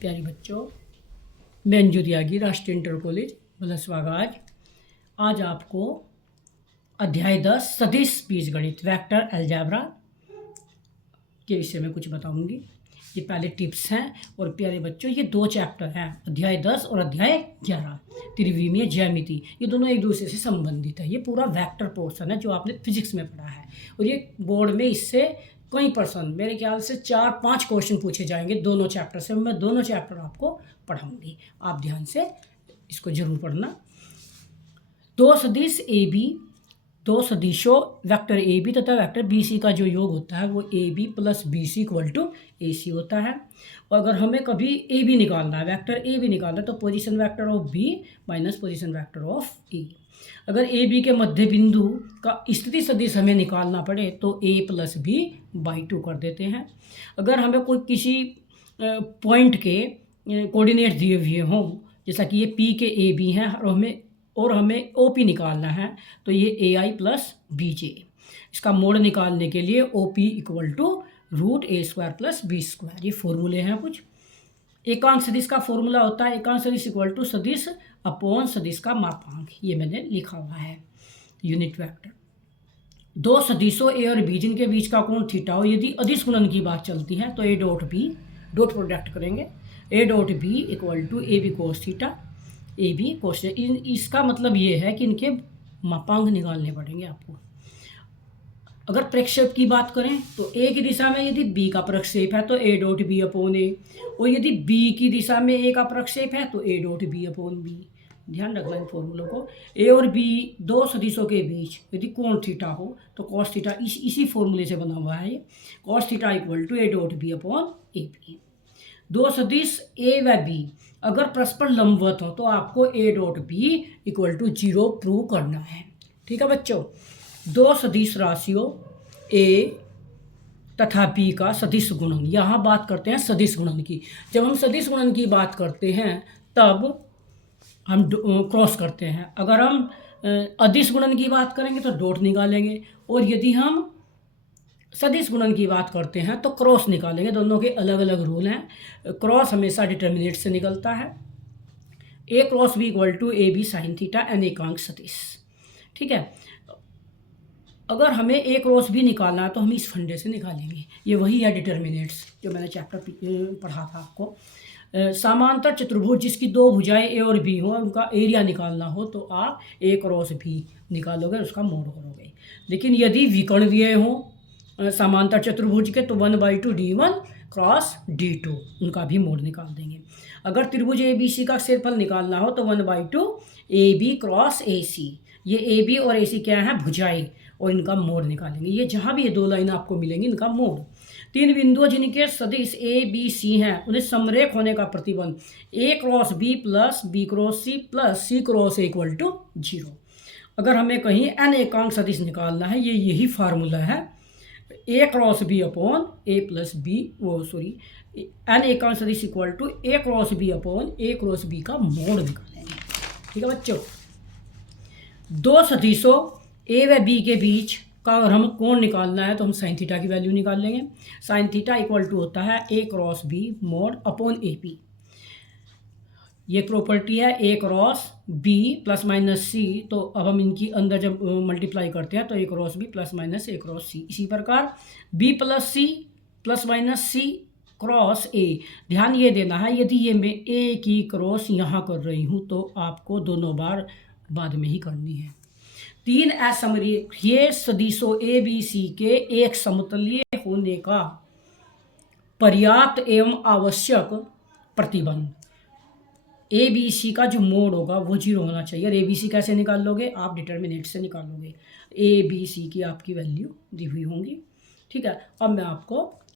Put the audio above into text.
प्यारे बच्चों, मैं अंजू त्यागी, राष्ट्रीय इंटर कॉलेज भलसवागाज। आज आपको अध्याय 10 सदिश बीजगणित वेक्टर अलजेब्रा के विषय में कुछ बताऊंगी। ये पहले टिप्स हैं। और प्यारे बच्चों, ये दो चैप्टर हैं, अध्याय 10 और अध्याय 11, त्रिविमीय ज्यामिति। ये दोनों एक दूसरे से संबंधित है। ये पूरा वेक्टर पोर्शन है जो आपने फिजिक्स में पढ़ा है। और ये बोर्ड में इससे कई प्रश्न, मेरे ख्याल से 4-5 क्वेश्चन पूछे जाएंगे दोनों चैप्टर से। मैं दोनों चैप्टर आपको पढ़ाऊंगी, आप ध्यान से इसको जरूर पढ़ना। दो सदिश ए बी, दो सदिशों वेक्टर ए बी तथा वेक्टर बी सी का जो योग होता है वो A B plus B C equal to A C होता है। और अगर हमें कभी ए बी निकालना है, वेक्टर ए बी निकालना है, तो position vector of B minus position vector of A. अगर ए बी के मध्य बिंदु का स्थिति सदिश हमें निकालना पड़े तो ए प्लस बी बाई 2 कर देते हैं। अगर हमें कोई किसी पॉइंट के कोऑर्डिनेट दिए हुए हों, जैसा कि ये पी के ए बी हैं, और हमें ओ पी निकालना है, तो ये ए आई प्लस बी जे। इसका मोड निकालने के लिए O P equal to root A square plus B square. ये फॉर्मूले हैं कुछ। एकांक सदिश का फॉर्मूला होता है एकांक सदिश इक्वल टू सदिश अपॉन सदिश का मापांक। ये मैंने लिखा हुआ है यूनिट वेक्टर। दो सदिशों ए और बी जिनके बीच का कोण थीटा हो, यदि अदिश गुणन की बात चलती है तो A dot B, dot product करेंगे, A dot B equal to A B cos theta, A B cos. इसका मतलब ये है कि इनके मापांक निकालने पड़ेंगे आपको। अगर प्रक्षेप की बात करें तो ए की दिशा में यदि बी का प्रक्षेप है तो ए डॉट बी अपॉन ए, और यदि बी की दिशा में ए का प्रक्षेप है तो A dot B upon B. ध्यान रखना इन फॉर्मूलों को। ए और बी दो सदिशों के बीच यदि कोण थीटा हो तो कॉस थीटा इसी फॉर्मूले से बना हुआ है। Cos theta equal to A dot B upon A B. दो सदिश ए व बी अगर परस्पर लंबवत हो तो आपको A dot B equal to 0 prove करना है। ठीक है बच्चों। दो सदिश राशियों ए तथा बी का सदिश गुणन, यहाँ बात करते हैं सदिश गुणन की। जब हम सदिश गुणन की बात करते हैं तब हम क्रॉस करते हैं। अगर हम अदिश गुणन की बात करेंगे तो डॉट निकालेंगे, और यदि हम सदिश गुणन की बात करते हैं तो क्रॉस निकालेंगे। दोनों के अलग अलग रूल हैं। क्रॉस हमेशा डिटर्मिनेट से निकलता है। A cross B equal to A B sine theta N एकांक सदिश। ठीक है। अगर हमें ए क्रॉस बी निकालना है तो हम इस फंडे से निकालेंगे। ये वही है डिटर्मिनेट्स जो मैंने चैप्टर पढ़ा था आपको। समांतर चतुर्भुज जिसकी दो भुजाएं ए और बी हो, उनका एरिया निकालना हो तो आप ए क्रॉस बी निकालोगे, उसका मोड करोगे। लेकिन यदि विकर्णीय हो समांतर चतुर्भुज के तो 1/2 D1 क्रॉस D2, उनका भी मोड निकाल देंगे। अगर त्रिभुज ए बी सी का क्षेत्रफल निकालना हो तो 1/2 AB क्रॉस AC। ये AB और AC क्या है? भुजाएं, और इनका मोड निकालेंगे। ये जहाँ भी ये दो लाइन आपको मिलेंगी इनका मोड। तीन बिंदुओं जिनके सदिश ए बी सी हैं उन्हें समरेख होने का प्रतिबंध A cross B plus B cross C plus C cross A equal to 0। अगर हमें कहीं एन एकांक सदिश निकालना है, ये यही फार्मूला है, A cross B upon A plus B, n एकांक सदिश equal to A cross B upon A cross B का मोड निकालेंगे। ठीक है बच्चों। दो सदिशों ए व बी के बीच का अगर हम कोण निकालना है तो हम साइन थीटा की वैल्यू निकाल लेंगे। साइन थीटा इक्वल टू होता है A cross B mod upon A P. ये प्रॉपर्टी है A cross B plus minus C. तो अब हम इनकी अंदर जब मल्टीप्लाई करते हैं तो A cross B plus minus A cross C. इसी प्रकार B plus C plus minus C cross A. ध्यान ये देना है, यदि ये मैं ए की क्रॉस यहाँ कर रही हूँ तो आपको दोनों बार बाद में ही करनी है। तीन असमरेखीय सदिशों ए बी सी के एक समतलीय होने का पर्याप्त एवं आवश्यक प्रतिबंध। ए बी सी का जो मोड होगा वो 0 होना चाहिए। और ए बी सी कैसे निकाल लोगे? आप डिटर्मिनेट से निकाल लोगे। ए बी सी की आपकी वैल्यू दी हुई होंगी। ठीक है। अब मैं आपको